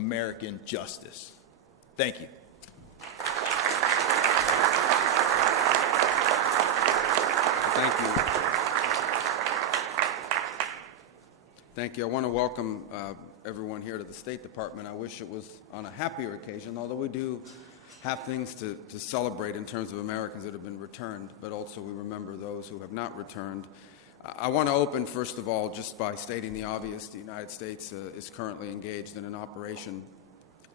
American justice. Thank you. Thank you. Thank you. I want to welcome everyone here to the State Department. I wish it was on a happier occasion, although we do have things to celebrate in terms of Americans that have been returned, but also we remember those who have not returned. I want to open, first of all, just by stating the obvious. The United States is currently engaged in an operation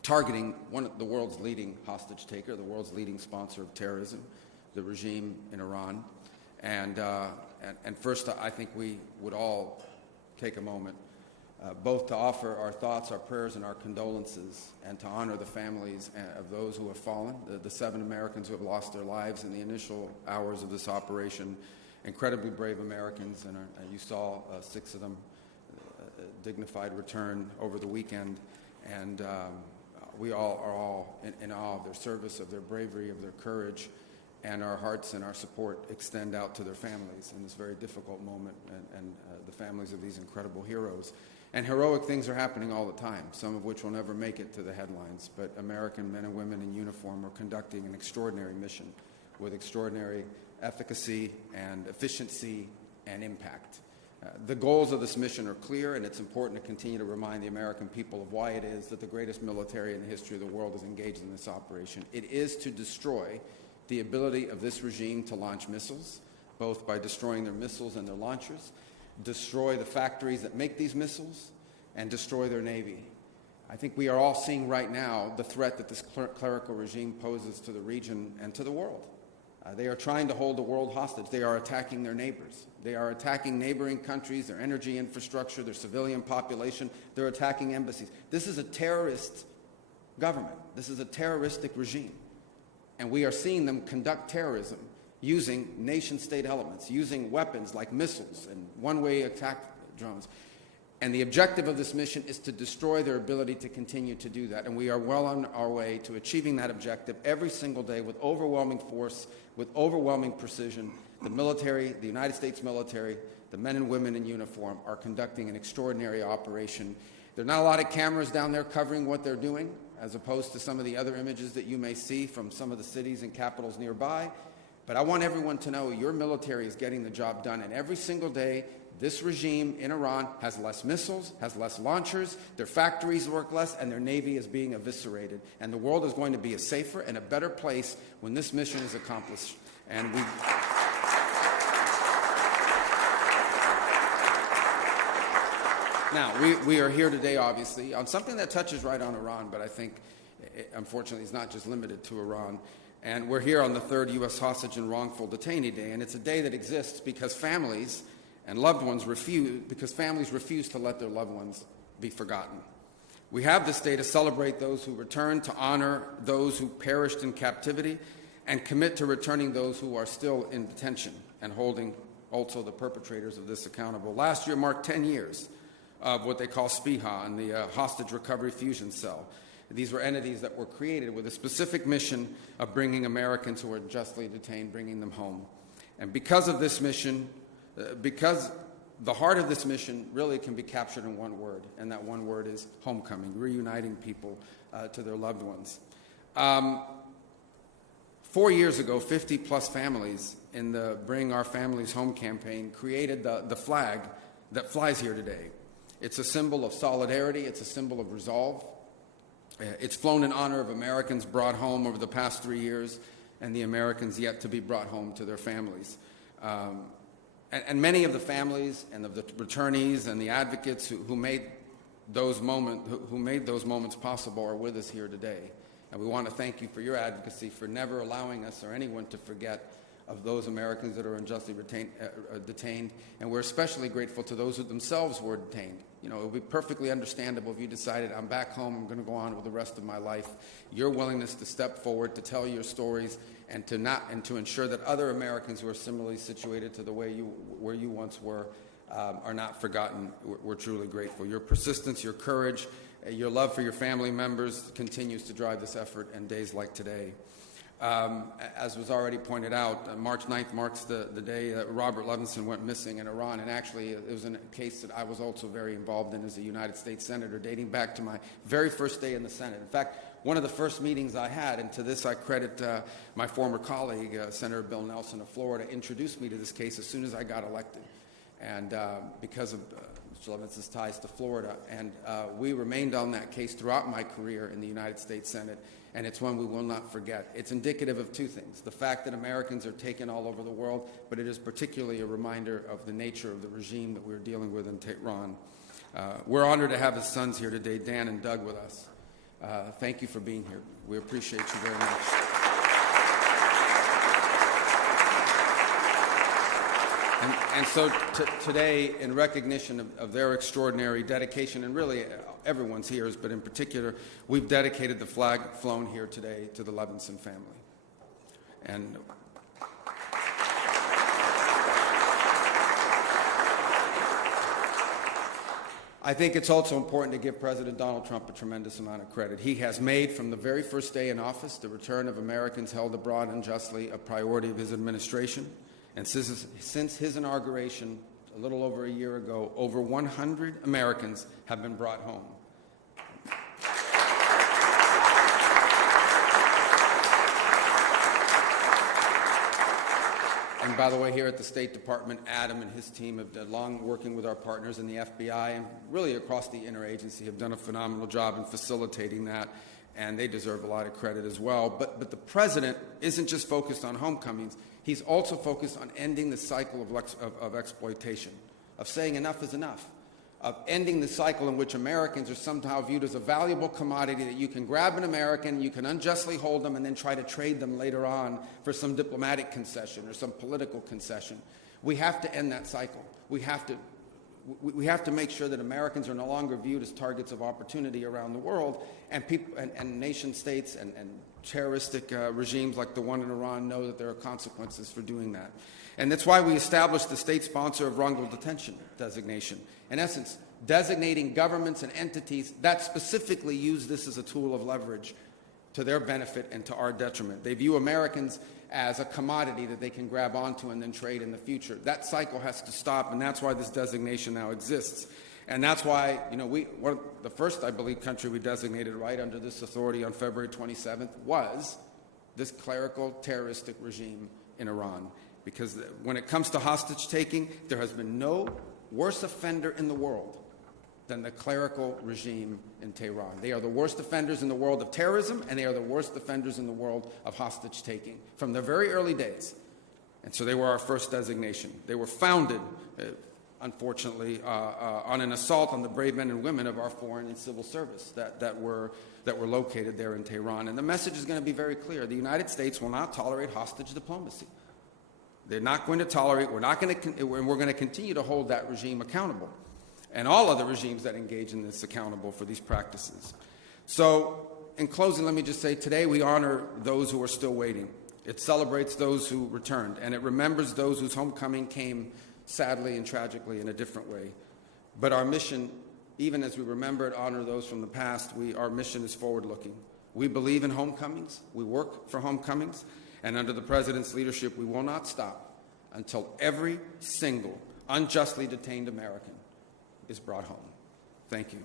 targeting one of the world's leading hostage taker, the world's leading sponsor of terrorism, the regime in Iran. And first, I think we would all take a moment both to offer our thoughts, our prayers, and our condolences, and to honor the families of those who have fallen, the 7 Americans who have lost their lives in the initial hours of this operation. Incredibly brave Americans, and you saw 6 of them dignified return over the weekend, and we all are all in awe of their service, of their bravery, of their courage, and our hearts and our support extend out to their families in this very difficult moment, and the families of these incredible heroes. And heroic things are happening all the time, some of which will never make it to the headlines, but American men and women in uniform are conducting an extraordinary mission with extraordinary efficacy and efficiency and impact. The goals of this mission are clear, and it's important to continue to remind the American people of why it is that the greatest military in the history of the world is engaged in this operation. It is to destroy the ability of this regime to launch missiles, both by destroying their missiles and their launchers, destroy the factories that make these missiles, and destroy their Navy. I think we are all seeing right now the threat that this clerical regime poses to the region and to the world. They are trying to hold the world hostage. They are attacking their neighbors. They are attacking neighboring countries, their energy infrastructure, their civilian population. They're attacking embassies. This is a terrorist government. This is a terroristic regime. And we are seeing them conduct terrorism using nation-state elements, using weapons like missiles and one-way attack drones. And the objective of this mission is to destroy their ability to continue to do that. And we are well on our way to achieving that objective every single day with overwhelming force, with overwhelming precision. The military, the United States military, the men and women in uniform are conducting an extraordinary operation. There are not a lot of cameras down there covering what they're doing, as opposed to some of the other images that you may see from some of the cities and capitals nearby. But I want everyone to know your military is getting the job done, and every single day, this regime in Iran has less missiles, has less launchers, their factories work less, and their Navy is being eviscerated. And the world is going to be a safer and a better place when this mission is accomplished. And we... Now, we are here today, obviously, on something that touches right on Iran, but I think, unfortunately, it's not just limited to Iran. And we're here on the 3rd U.S. Hostage and Wrongful Detainee Day, and it's a day that exists because families and loved ones refuse to let their loved ones be forgotten. We have this day to celebrate those who return, to honor those who perished in captivity, and commit to returning those who are still in detention and holding also the perpetrators of this accountable. Last year marked 10 years of what they call SPIHA and the Hostage Recovery Fusion Cell. These were entities that were created with a specific mission of bringing Americans who were unjustly detained, bringing them home. And because of this mission, because the heart of this mission really can be captured in one word, and that one word is homecoming, reuniting people to their loved ones. 4 years ago, 50-plus families in the Bring Our Families Home campaign created the flag that flies here today. It's a symbol of solidarity. It's a symbol of resolve. It's flown in honor of Americans brought home over the past 3 years and the Americans yet to be brought home to their families. And many of the families and of the returnees and the advocates who made those moments possible are with us here today. And we want to thank you for your advocacy, for never allowing us or anyone to forget of those Americans that are unjustly detained. And we're especially grateful to those who themselves were detained. You know, it would be perfectly understandable if you decided, I'm back home, I'm going to go on with the rest of my life. Your willingness to step forward, to tell your stories, and to ensure that other Americans who are similarly situated to the way where you once were are not forgotten. We're truly grateful. Your persistence, your courage, your love for your family members continues to drive this effort in days like today. As was already pointed out, March 9th marks the day that Robert Levinson went missing in Iran, and actually it was in a case that I was also very involved in as a United States Senator, dating back to my very first day in the Senate. In fact, one of the first meetings I had, and to this I credit my former colleague, Senator Bill Nelson of Florida, introduced me to this case as soon as I got elected, and because of Mr. Levinson's ties to Florida. And we remained on that case throughout my career in the United States Senate, and it's one we will not forget. It's indicative of two things: the fact that Americans are taken all over the world, but it is particularly a reminder of the nature of the regime that we're dealing with in Tehran. We're honored to have his sons here today, Dan and Doug, with us. Thank you for being here. We appreciate you very much. And so today, in recognition of their extraordinary dedication, and really everyone's here, but in particular, we've dedicated the flag flown here today to the Levinson family. And I think it's also important to give President Donald Trump a tremendous amount of credit. He has made, from the very first day in office, the return of Americans held abroad unjustly a priority of his administration. And since his inauguration, a little over a year ago, over 100 Americans have been brought home. And by the way, here at the State Department, Adam and his team have done long working with our partners in the FBI and really across the interagency have done a phenomenal job in facilitating that, and they deserve a lot of credit as well. But the president isn't just focused on homecomings. He's also focused on ending the cycle of exploitation, of saying enough is enough, of ending the cycle in which Americans are somehow viewed as a valuable commodity that you can grab an American, you can unjustly hold them, and then try to trade them later on for some diplomatic concession or some political concession. We have to end that cycle. We have to make sure that Americans are no longer viewed as targets of opportunity around the world, and people and nation states and terroristic regimes like the one in Iran know that there are consequences for doing that. And that's why we established the state sponsor of wrongful detention designation. In essence, designating governments and entities that specifically use this as a tool of leverage to their benefit and to our detriment. They view Americans as a commodity that they can grab onto and then trade in the future. That cycle has to stop, and that's why this designation now exists. And that's why, we're the first, I believe, country we designated right under this authority on February 27th was this clerical terroristic regime in Iran. Because when it comes to hostage-taking, there has been no worse offender in the world than the clerical regime in Tehran. They are the worst offenders in the world of terrorism, and they are the worst offenders in the world of hostage-taking from the very early days. And so they were our first designation. They were founded, unfortunately, on an assault on the brave men and women of our foreign and civil service that were located there in Tehran. And the message is going to be very clear. The United States will not tolerate hostage diplomacy. They're not going to tolerate, we're going to continue to hold that regime accountable, and all other regimes that engage in this accountable for these practices. So, in closing, let me just say, today we honor those who are still waiting. It celebrates those who returned, and it remembers those whose homecoming came sadly and tragically in a different way. But our mission, even as we remember and honor those from the past, our mission is forward-looking. We believe in homecomings. We work for homecomings. And under the President's leadership, we will not stop until every single unjustly detained American is brought home. Thank you.